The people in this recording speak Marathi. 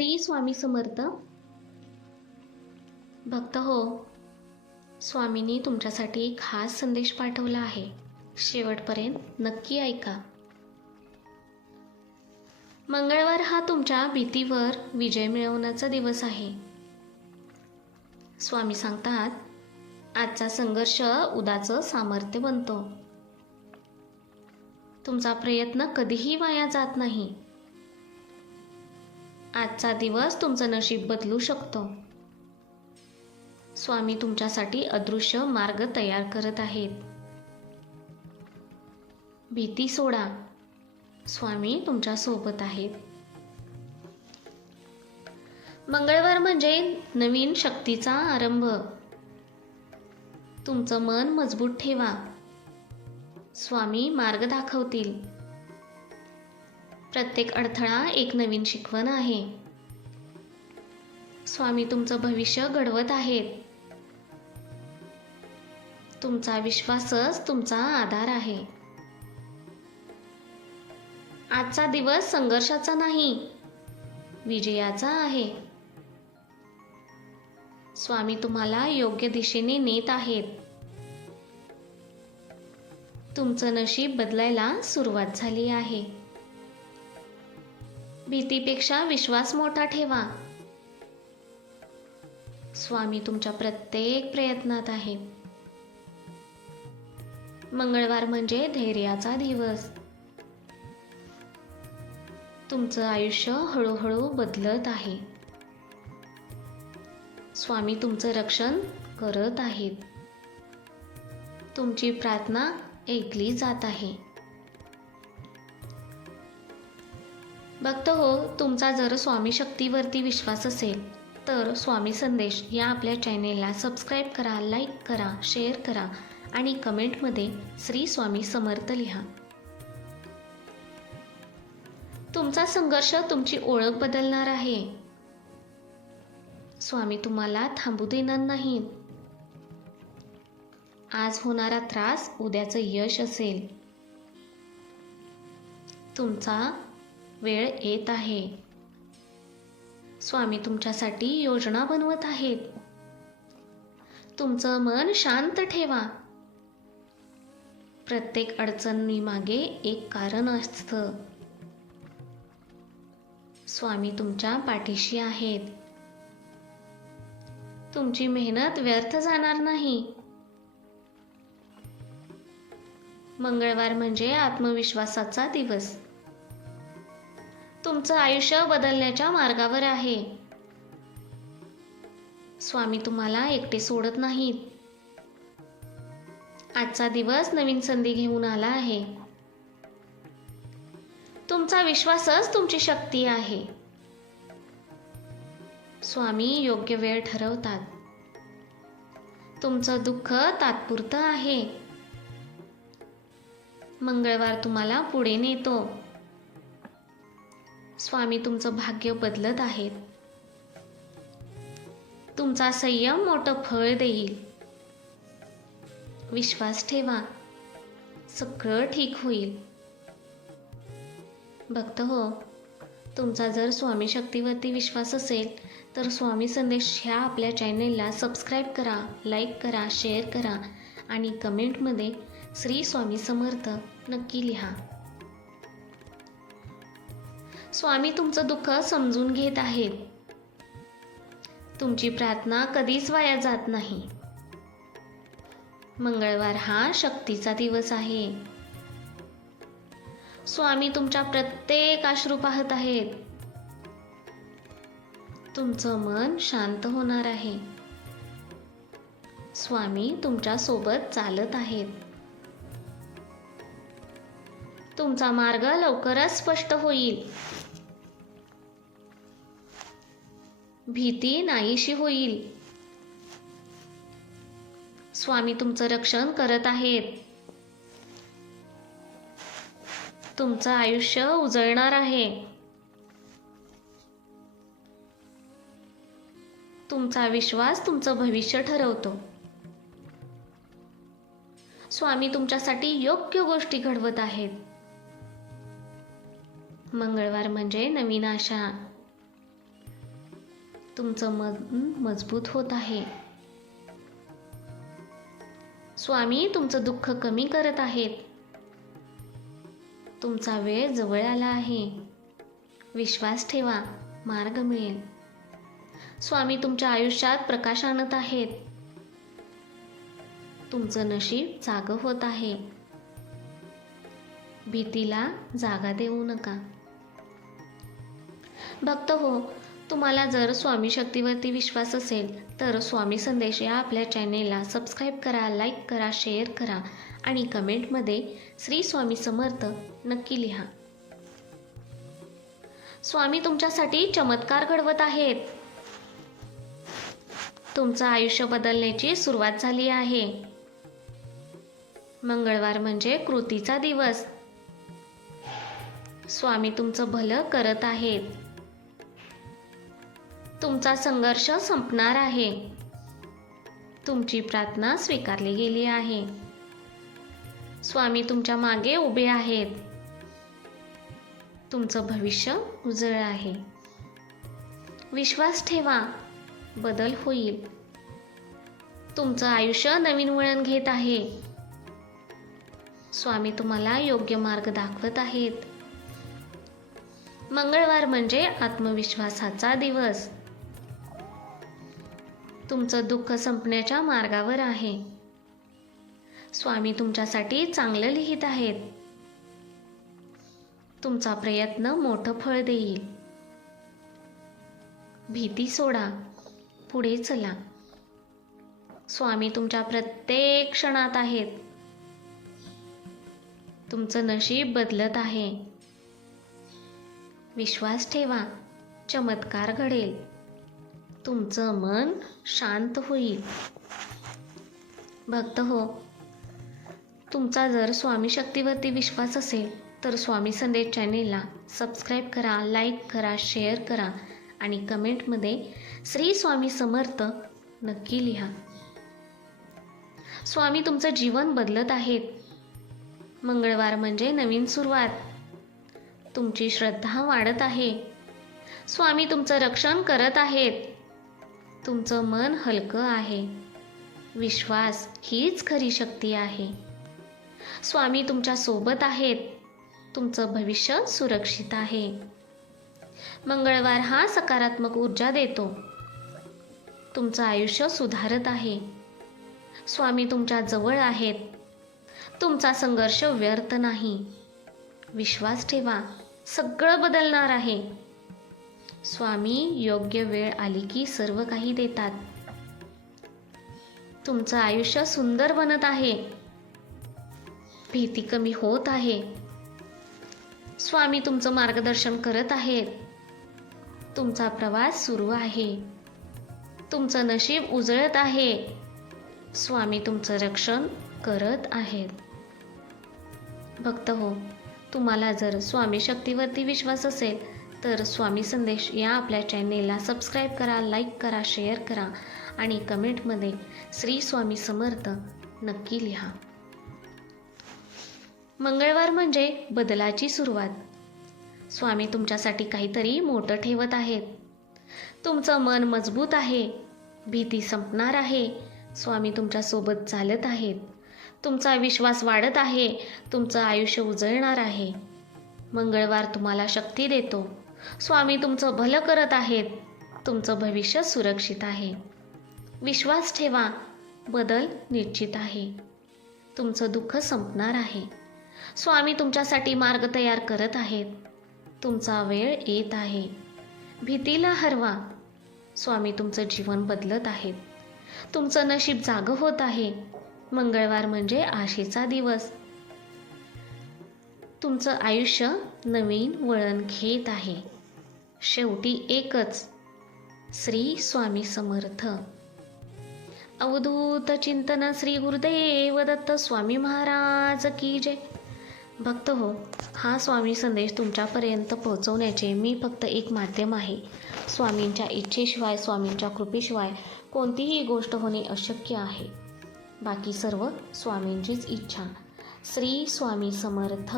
श्री स्वामी समर्थ. भक्त हो, स्वामींनी तुमच्यासाठी खास संदेश पाठवला आहे. शेवटपर्यंत नक्की ऐका. मंगळवार हा तुमच्या भीतीवर विजय मिळवण्याचा दिवस आहे. स्वामी सांगतात, आजचा संघर्ष उद्याचं सामर्थ्य बनतो. तुमचा प्रयत्न कधीही वाया जात नाही. आजचा दिवस तुमचं नशीब बदलू शकतो. स्वामी तुमच्यासाठी अदृश्य मार्ग तयार करत आहेत. भीती सोडा, स्वामी तुमच्या सोबत आहेत. मंगळवार म्हणजे नवीन शक्तीचा आरंभ. तुमचं मन मजबूत ठेवा. स्वामी मार्ग दाखवतील. प्रत्येक अडथळा एक नवीन शिकवण आहे. स्वामी तुमचं भविष्य घडवत आहेत. तुमचा विश्वासच तुमचा आधार आहे. आजचा दिवस संघर्षाचा नाही, विजयाचा आहे. स्वामी तुम्हाला योग्य दिशेने नेत आहेत. तुमचं नशीब बदलायला सुरुवात झाली आहे. भीतीपेक्षा विश्वास मोठा ठेवा. स्वामी तुमच्या प्रत्येक प्रयत्नात आहेत. मंगळवार म्हणजे धैर्याचा दिवस. तुमचं आयुष्य हळूहळू बदलत आहे. स्वामी तुमचं रक्षण करत आहेत. तुमची प्रार्थना ऐकली जात आहे. भक्त हो, तुमचा जर स्वामी शक्तीवरती विश्वास असेल तर स्वामी संदेश या आपल्या चॅनेलला सबस्क्राईब करा, लाईक करा, शेअर करा आणि कमेंटमध्ये श्री स्वामी समर्थ लिहा. तुमचा संघर्ष तुमची ओळख बदलणार आहे. स्वामी तुम्हाला थांबू देणार नाहीत. आज होणारा त्रास उद्याचं यश असेल. तुमचा वेळ येत आहे. स्वामी तुमच्यासाठी योजना बनवत आहेत. तुमचं मन शांत ठेवा. प्रत्येक अडचणीमागे एक कारण असतं. स्वामी तुमच्या पाठीशी आहेत. तुमची मेहनत व्यर्थ जाणार नाही. मंगळवार म्हणजे आत्मविश्वासाचा दिवस. तुमचं आयुष्य बदलण्याच्या मार्गावर आहे. स्वामी तुम्हाला एकटे सोडत नाहीत. आजचा दिवस नवीन संधी घेऊन आला आहे. तुमचा विश्वासच तुमची शक्ती आहे. स्वामी योग्य वेळ ठरवतात. तुमचं दुःख तात्पुरतं आहे. मंगळवार तुम्हाला पुढे नेतो. स्वामी तुमचं भाग्य बदलत आहेत. तुमचा संयम मोठं फळ देईल. विश्वास ठेवा, सगळं ठीक होईल. भक्त हो, तुमचा जर स्वामी शक्तीवरती विश्वास असेल तर स्वामी संदेश ह्या आपल्या चॅनेलला सबस्क्राईब करा, लाईक करा, शेअर करा आणि कमेंटमध्ये श्री स्वामी समर्थ नक्की लिहा. स्वामी तुमचं दुःख समजून घेत आहेत. तुमची प्रार्थना कधीच वाया जात नाही. मंगळवार हा शक्तीचा दिवस आहे. स्वामी तुमच्या प्रत्येक अश्रू पाहत आहेत. तुमचं मन शांत होणार आहे. स्वामी तुमच्या सोबत चालत आहेत. तुमचा मार्ग लवकरच स्पष्ट होईल. भीती नाहीशी होईल. स्वामी तुमचं रक्षण करत आहेत. तुमचं आयुष्य उजळणार आहे. तुमचा विश्वास तुमचं भविष्य ठरवतो. स्वामी तुमच्यासाठी योग्य गोष्टी घडवत आहेत. मंगळवार म्हणजे नवीन आशा. तुमचं मन मजबूत होत आहे. स्वामी तुमचं दुःख कमी करत आहेत. तुमचा वेळ जवळ आला आहे. विश्वास ठेवा, मार्ग मिळेल. स्वामी तुमच्या आयुष्यात प्रकाश आणत आहेत. तुमचं नशीब जागं होत आहे. भीतीला जागा देऊ नका. भक्त हो, तुम्हाला जर स्वामी शक्तीवरती विश्वास असेल तर स्वामी संदेश या आपल्या चॅनेलला सबस्क्राईब करा, लाईक करा, शेअर करा आणि कमेंटमध्ये श्री स्वामी समर्थ नक्की लिहा. स्वामी तुमच्यासाठी चमत्कार घडवत आहेत. तुमचं आयुष्य बदलण्याची सुरुवात झाली आहे. मंगळवार म्हणजे कृतीचा दिवस. स्वामी तुमचं भलं करत आहेत. तुमचा संघर्ष संपणार आहे. तुमची प्रार्थना स्वीकारली गेली आहे. स्वामी तुमच्या मागे उभे आहेत. तुमचं भविष्य उजळ आहे. विश्वास ठेवा, बदल होईल. तुमचं आयुष्य नवीन वळण घेत आहे. स्वामी तुम्हाला योग्य मार्ग दाखवत आहेत. मंगळवार म्हणजे आत्मविश्वासाचा दिवस. तुमचं दुःख संपण्याच्या मार्गावर आहे. स्वामी तुमच्यासाठी चांगलं लिहित आहेत. तुमचा प्रयत्न मोठं फळ देईल. भीती सोडा, पुढे चला. स्वामी तुमच्या प्रत्येक क्षणात आहेत. तुमचं नशीब बदलत आहे. विश्वास ठेवा, चमत्कार घडेल. तुमचं मन शांत होईल. भक्त हो, तुमचा जर स्वामी शक्तीवरती विश्वास असेल तर स्वामी संदेश चॅनेलला सबस्क्राईब करा, लाईक करा, शेअर करा आणि कमेंटमध्ये श्री स्वामी समर्थ नक्की लिहा. स्वामी तुमचं जीवन बदलत आहेत. मंगळवार म्हणजे नवीन सुरुवात. तुमची श्रद्धा वाढत आहे. स्वामी तुमचं रक्षण करत आहेत. तुमचं मन हलकं आहे. विश्वास हीच खरी शक्ती आहे. स्वामी तुमच्या सोबत आहेत. तुमचं भविष्य सुरक्षित आहे. मंगळवार हा सकारात्मक ऊर्जा देतो. तुमचं आयुष्य सुधारत आहे. स्वामी तुमच्या जवळ आहेत. तुमचा संघर्ष व्यर्थ नाही. विश्वास ठेवा, सगळं बदलणार आहे. स्वामी योग्य वेळ आली की सर्व काही देतात. तुमचं आयुष्य सुंदर बनत आहे. भीती कमी होत आहे. स्वामी तुमचं मार्गदर्शन करत आहेत. तुमचा प्रवास सुरू आहे. तुमचं नशीब उजळत आहे. स्वामी तुमचं रक्षण करत आहेत. भक्त हो, तुम्हाला जर स्वामी शक्तीवरती विश्वास असेल तर स्वामी संदेश या आपल्या चॅनेलला सबस्क्राईब करा, लाईक करा, शेअर करा आणि कमेंटमध्ये श्री स्वामी समर्थ नक्की लिहा. मंगळवार म्हणजे बदलाची सुरुवात. स्वामी तुमच्यासाठी काहीतरी मोठं ठेवत आहेत. तुमचं मन मजबूत आहे. भीती संपणार आहे. स्वामी तुमच्यासोबत चालत आहेत. तुमचा विश्वास वाढत आहे. तुमचं आयुष्य उजळणार आहे. मंगळवार तुम्हाला शक्ती देतो. स्वामी तुमचं भलं करत आहेत. तुमचं भविष्य सुरक्षित आहे. विश्वास ठेवा, बदल निश्चित आहे. तुमचं दुःख संपणार आहे. स्वामी तुमच्यासाठी मार्ग तयार करत आहेत. तुमचा वेळ येत आहे. भीतीला हरवा. स्वामी तुमचं जीवन बदलत आहेत. तुमचं नशीब जागं होत आहे. मंगळवार म्हणजे आशेचा दिवस. तुमचं आयुष्य नवीन वळण घेत आहे. शेवटी एकच, श्री स्वामी समर्थ. अवधूत चिंतन श्री गुरुदेव दत्त स्वामी महाराज की जय. भक्त हो, हा स्वामी संदेश तुमच्यापर्यंत पोहोचवण्याचे मी फक्त एक माध्यम आहे. स्वामींच्या इच्छेशिवाय, स्वामींच्या कृपेशिवाय कोणतीही गोष्ट होणे अशक्य आहे. बाकी सर्व स्वामींचीच इच्छा. श्री स्वामी समर्थ.